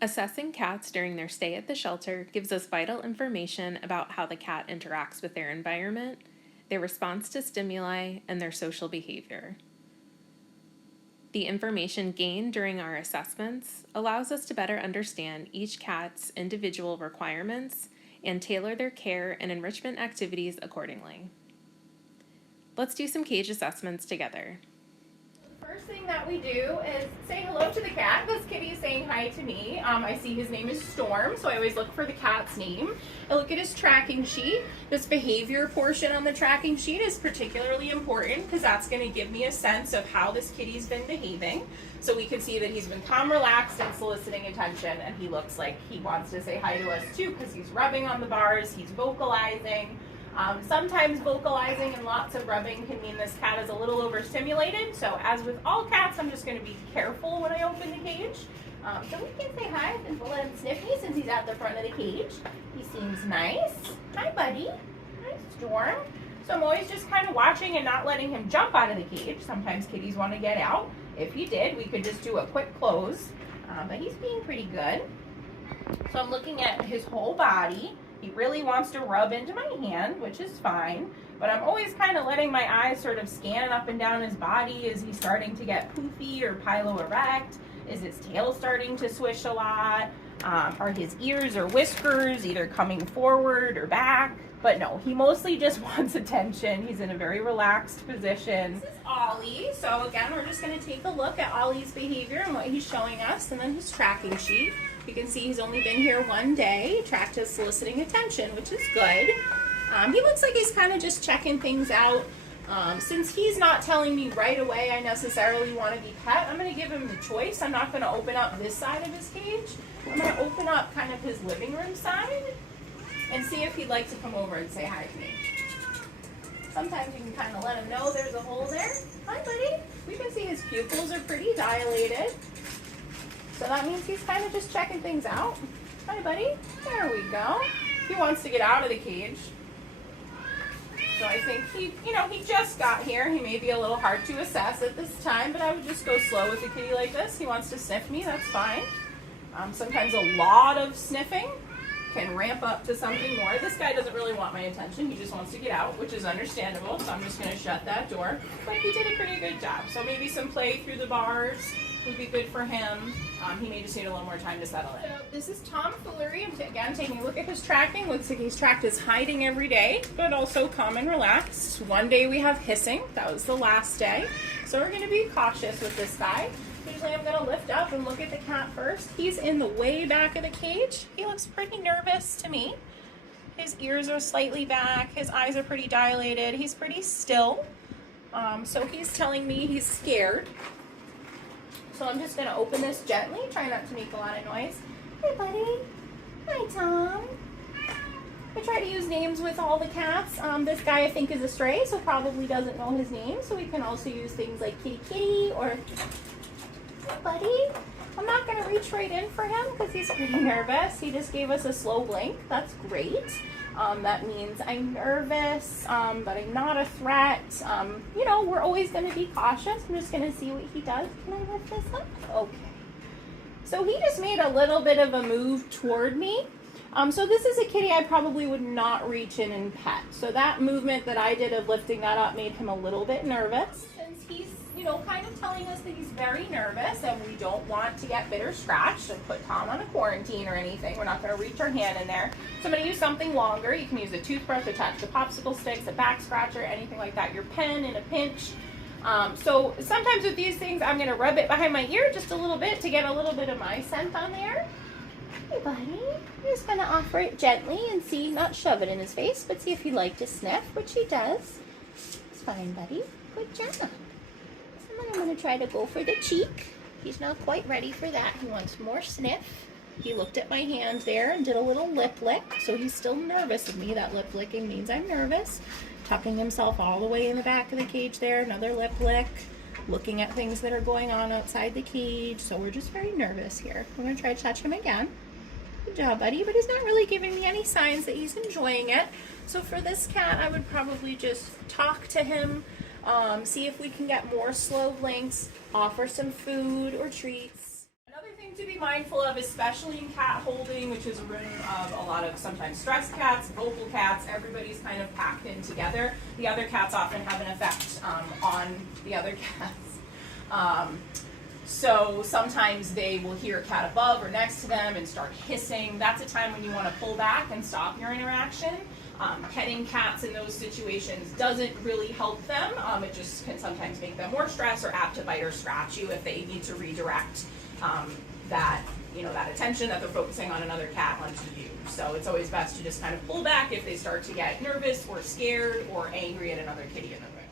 Assessing cats during their stay at the shelter gives us vital information about how the cat interacts with their environment, their response to stimuli, and their social behavior. The information gained during our assessments allows us to better understand each cat's individual requirements and tailor their care and enrichment activities accordingly. Let's do some cage assessments together. First thing that we do is say hello to the cat. This kitty is saying hi to me. I see his name is Storm, so I always look for the cat's name. I look at his tracking sheet. This behavior portion on the tracking sheet is particularly important because that's going to give me a sense of how this kitty's been behaving. So we can see that he's been calm, relaxed, and soliciting attention, and he looks like he wants to say hi to us too because he's rubbing on the bars, he's vocalizing. Sometimes vocalizing and lots of rubbing can mean this cat is a little overstimulated. So as with all cats, I'm just going to be careful when I open the cage. So we can say hi and we'll let him sniff me since he's at the front of the cage. He seems nice. Hi, buddy. Hi, Storm. So I'm always just kind of watching and not letting him jump out of the cage. Sometimes kitties want to get out. If he did, we could just do a quick close. But he's being pretty good. So I'm looking at his whole body. He really wants to rub into my hand, which is fine, but I'm always kind of letting my eyes sort of scan up and down his body. Is he starting to get poofy or piloerect? Is his tail starting to swish a lot? Are his ears or whiskers either coming forward or back? But no, he mostly just wants attention. He's in a very relaxed position. This is Ollie. So again, we're just going to take a look at Ollie's behavior and what he's showing us, and then his tracking sheet. You can see he's only been here one day. Tracked as soliciting attention, which is good. He looks like he's kind of just checking things out. Since he's not telling me right away I necessarily want to be pet, I'm going to give him the choice. I'm not going to open up this side of his cage. I'm going to open up kind of his living room side and see if he'd like to come over and say hi to me. Sometimes you can kind of let him know there's a hole there. Hi, buddy. We can see his pupils are pretty dilated. So that means he's kind of just checking things out. Hi, buddy. There we go. He wants to get out of the cage. So I think he just got here. He may be a little hard to assess at this time, but I would just go slow with a kitty like this. He wants to sniff me, that's fine. Sometimes a lot of sniffing can ramp up to something more. This guy doesn't really want my attention. He just wants to get out, which is understandable. So I'm just going to shut that door. But he did a pretty good job. So maybe some play through the bars would be good for him. He may just need a little more time to settle in. So this is tomfoolery. I'm again taking a look at his tracking. Looks like he's tracked as hiding every day, but also calm and relaxed. One day we have hissing. That was the last day. So we're going to be cautious with this guy. Usually I'm going to lift up and look at the cat first. He's in the way back of the cage. He looks pretty nervous to me. His ears are slightly back. His eyes are pretty dilated. He's pretty still. So he's telling me he's scared. So I'm just going to open this gently, try not to make a lot of noise. Hey, buddy. Hi, Tom. I try to use names with all the cats. This guy I think is a stray, so probably doesn't know his name. So we can also use things like kitty kitty or hey, buddy. I'm not going to reach right in for him because he's pretty nervous. He just gave us a slow blink. That's great. That means I'm nervous, but I'm not a threat. We're always going to be cautious. I'm just going to see what he does. Can I lift this up? Okay. So he just made a little bit of a move toward me. So this is a kitty I probably would not reach in and pet. So that movement that I did of lifting that up made him a little bit nervous. Since he's, kind of telling us that he's very nervous and we don't want to get bit or scratched and put Tom on a quarantine or anything. We're not going to reach our hand in there. So I'm going to use something longer. You can use a toothbrush attached to popsicle sticks, a back scratcher, anything like that. Your pen in a pinch. So sometimes with these things, I'm going to rub it behind my ear just a little bit to get a little bit of my scent on there. Hey, buddy. I'm just going to offer it gently and see, not shove it in his face, but see if he'd like to sniff, which he does. It's fine, buddy. Good job. And then I'm going to try to go for the cheek. He's not quite ready for that. He wants more sniff. He looked at my hand there and did a little lip lick, so he's still nervous of me. That lip licking means I'm nervous. Tucking himself all the way in the back of the cage there, another lip lick. Looking at things that are going on outside the cage, so we're just very nervous here. I'm going to try to touch him again. Good job, buddy, but he's not really giving me any signs that he's enjoying it. So for this cat, I would probably just talk to him, see if we can get more slow blinks, offer some food or treats. Another thing to be be mindful of, especially in cat holding, which is a room of a lot of sometimes stressed cats, vocal cats. Everybody's kind of packed in together. The other cats often have an effect on the other cats. So sometimes they will hear a cat above or next to them and start hissing. That's a time when you want to pull back and stop your interaction. Petting cats in those situations doesn't really help them. It just can sometimes make them more stressed or apt to bite or scratch you if they need to redirect that attention that they're focusing on another cat onto you. So it's always best to just kind of pull back if they start to get nervous or scared or angry at another kitty in the room.